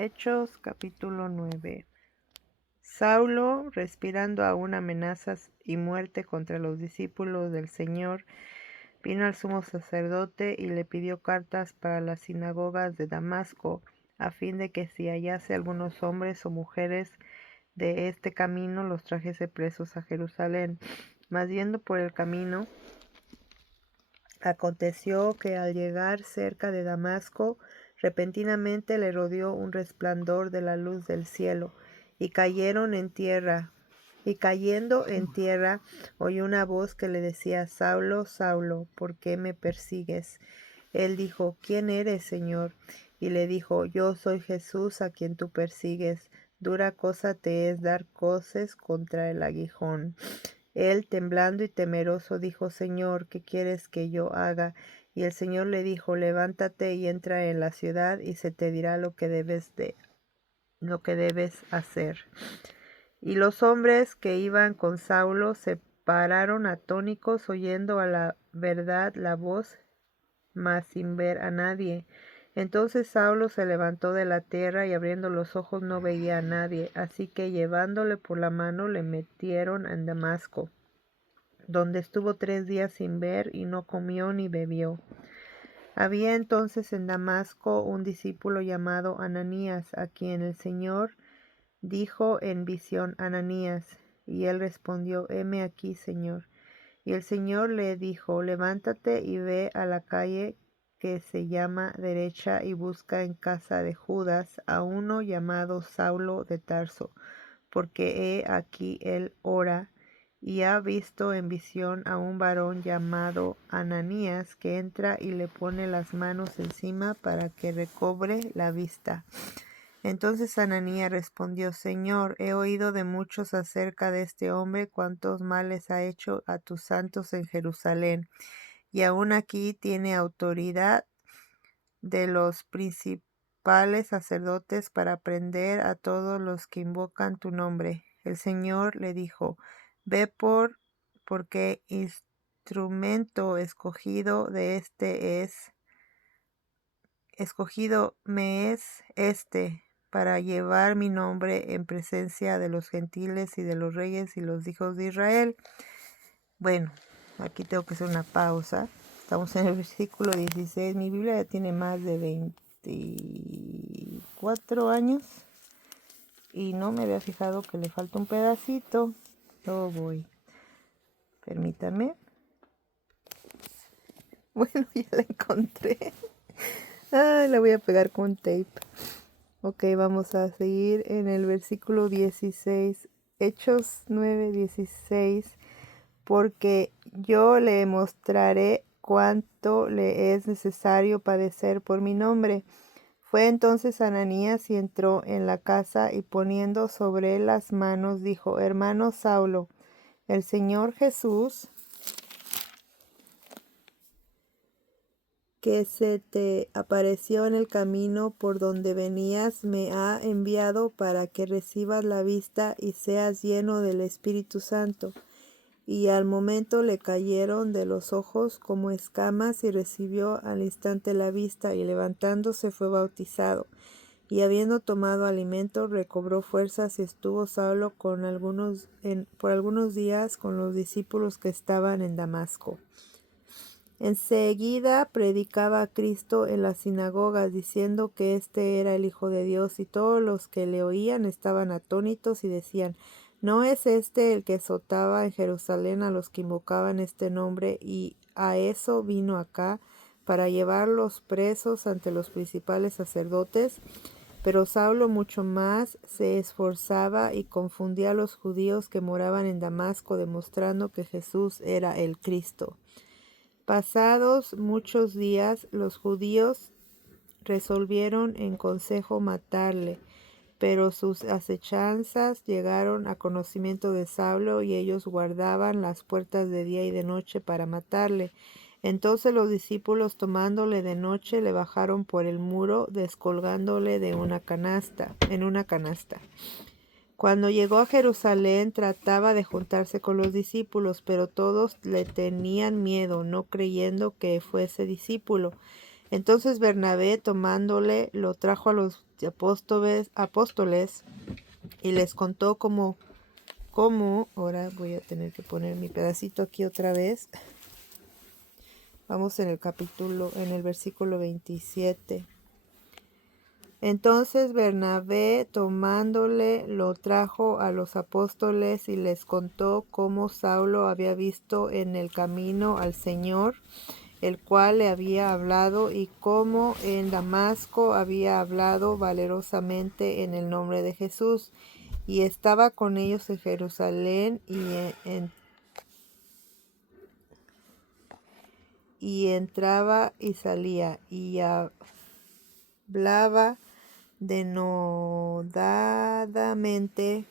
Hechos capítulo 9. Saulo, respirando aún amenazas y muerte contra los discípulos del Señor, vino al sumo sacerdote y le pidió cartas para las sinagogas de Damasco, a fin de que si hallase algunos hombres o mujeres de este camino, los trajese presos a Jerusalén. Mas yendo por el camino, aconteció que al llegar cerca de Damasco, repentinamente le rodeó un resplandor de la luz del cielo, y cayendo en tierra, oyó una voz que le decía: Saulo, Saulo, ¿por qué me persigues? Él dijo: ¿Quién eres, Señor? Y le dijo: Yo soy Jesús a quien tú persigues. Dura cosa te es dar coces contra el aguijón. Él, temblando y temeroso, dijo: Señor, ¿qué quieres que yo haga? Y el Señor le dijo: Levántate y entra en la ciudad, y se te dirá lo que debes hacer. Y los hombres que iban con Saulo se pararon atónitos, oyendo a la verdad la voz, mas sin ver a nadie. Entonces Saulo se levantó de la tierra, y abriendo los ojos no veía a nadie. Así que, llevándole por la mano, le metieron en Damasco, donde estuvo 3 días sin ver, y no comió ni bebió. Había entonces en Damasco un discípulo llamado Ananías, a quien el Señor dijo en visión: Ananías. Y él respondió: heme aquí, Señor. Y el Señor le dijo: levántate y ve a la calle que se llama Derecha, y busca en casa de Judas a uno llamado Saulo de Tarso, porque he aquí él ora, y ha visto en visión a un varón llamado Ananías, que entra y le pone las manos encima para que recobre la vista. Entonces Ananías respondió: Señor, he oído de muchos acerca de este hombre, cuántos males ha hecho a tus santos en Jerusalén, y aún aquí tiene autoridad de los principales sacerdotes para prender a todos los que invocan tu nombre. El Señor le dijo: Ve porque instrumento escogido me es para llevar mi nombre en presencia de los gentiles y de los reyes y los hijos de Israel. Bueno, aquí tengo que hacer una pausa. Estamos en el versículo 16. Mi Biblia ya tiene más de 24 años y no me había fijado que le falta un pedacito. Lo voy. Permítanme. Bueno, ya la encontré. La voy a pegar con tape. Ok, vamos a seguir en el versículo 16. Hechos 9:16. Porque yo le mostraré cuánto le es necesario padecer por mi nombre. Fue entonces Ananías y entró en la casa, y poniendo sobre él las manos, dijo: Hermano Saulo, el Señor Jesús, que se te apareció en el camino por donde venías, me ha enviado para que recibas la vista y seas lleno del Espíritu Santo. Y al momento le cayeron de los ojos como escamas, y recibió al instante la vista, y levantándose fue bautizado. Y habiendo tomado alimento, recobró fuerzas, y estuvo Saulo por algunos días con los discípulos que estaban en Damasco. Enseguida predicaba a Cristo en las sinagogas, diciendo que éste era el Hijo de Dios, y todos los que le oían estaban atónitos y decían: ¿No es este el que azotaba en Jerusalén a los que invocaban este nombre? Y a eso vino acá, para llevarlos presos ante los principales sacerdotes. Pero Saulo mucho más se esforzaba y confundía a los judíos que moraban en Damasco, demostrando que Jesús era el Cristo. Pasados muchos días, los judíos resolvieron en consejo matarle, pero sus acechanzas llegaron a conocimiento de Saulo, y ellos guardaban las puertas de día y de noche para matarle. Entonces los discípulos, tomándole de noche, le bajaron por el muro, descolgándole en una canasta. Cuando llegó a Jerusalén, trataba de juntarse con los discípulos, pero todos le tenían miedo, no creyendo que fuese discípulo. Entonces Bernabé, tomándole, lo trajo a los apóstoles y les contó cómo, ahora voy a tener que poner mi pedacito aquí otra vez. Vamos en el versículo 27. Entonces Bernabé, tomándole, lo trajo a los apóstoles y les contó cómo Saulo había visto en el camino al Señor, el cual le había hablado, y cómo en Damasco había hablado valerosamente en el nombre de Jesús, y estaba con ellos en Jerusalén, y entraba y salía, y hablaba denodadamente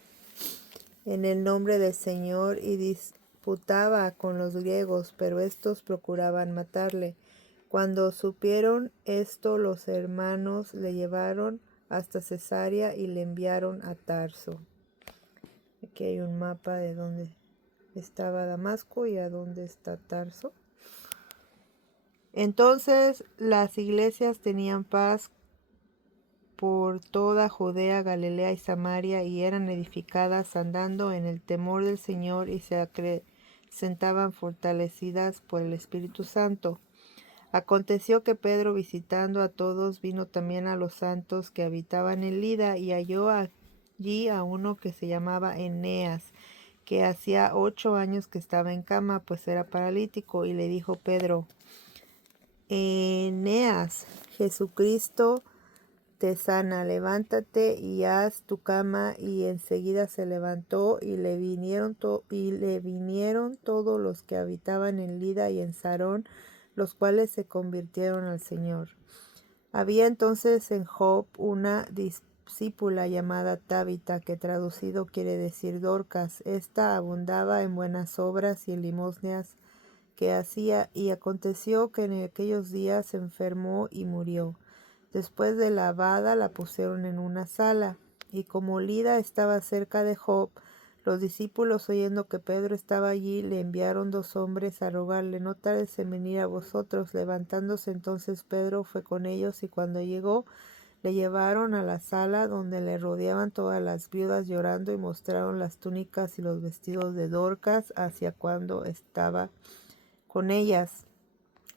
en el nombre del Señor, y disputaba con los griegos, pero estos procuraban matarle. Cuando supieron esto, los hermanos le llevaron hasta Cesarea y le enviaron a Tarso. Aquí hay un mapa de dónde estaba Damasco y a dónde está Tarso. Entonces las iglesias tenían paz por toda Judea, Galilea y Samaria, y eran edificadas andando en el temor del Señor, y se acrecentaban fortalecidas por el Espíritu Santo. Aconteció que Pedro, visitando a todos, vino también a los santos que habitaban en Lida, y halló allí a uno que se llamaba Eneas, que hacía 8 años que estaba en cama, pues era paralítico, y le dijo Pedro: Eneas, Jesucristo te sana, levántate y haz tu cama. Y enseguida se levantó, y le vinieron todos los que habitaban en Lida y en Sarón, los cuales se convirtieron al Señor. Había entonces en Job una discípula llamada Tabita, que traducido quiere decir Dorcas. Esta abundaba en buenas obras y en limosnas que hacía, y aconteció que en aquellos días se enfermó y murió. Después de lavada la pusieron en una sala, y como Lida estaba cerca de Job, los discípulos, oyendo que Pedro estaba allí, le enviaron 2 hombres a rogarle: no tardes en venir a vosotros. Levantándose entonces Pedro fue con ellos, y cuando llegó, le llevaron a la sala donde le rodeaban todas las viudas llorando, y mostraron las túnicas y los vestidos de Dorcas, hacia cuando estaba con ellas.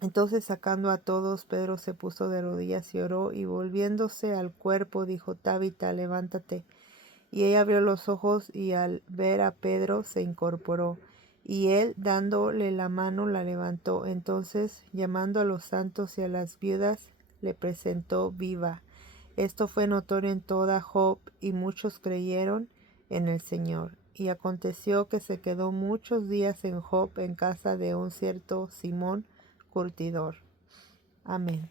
Entonces, sacando a todos, Pedro se puso de rodillas y oró, y volviéndose al cuerpo dijo: Tabita, levántate. Y ella abrió los ojos, y al ver a Pedro se incorporó, y él, dándole la mano, la levantó. Entonces, llamando a los santos y a las viudas, le presentó viva. Esto fue notorio en toda Job, y muchos creyeron en el Señor. Y aconteció que se quedó muchos días en Job, en casa de un cierto Simón curtidor. Amén.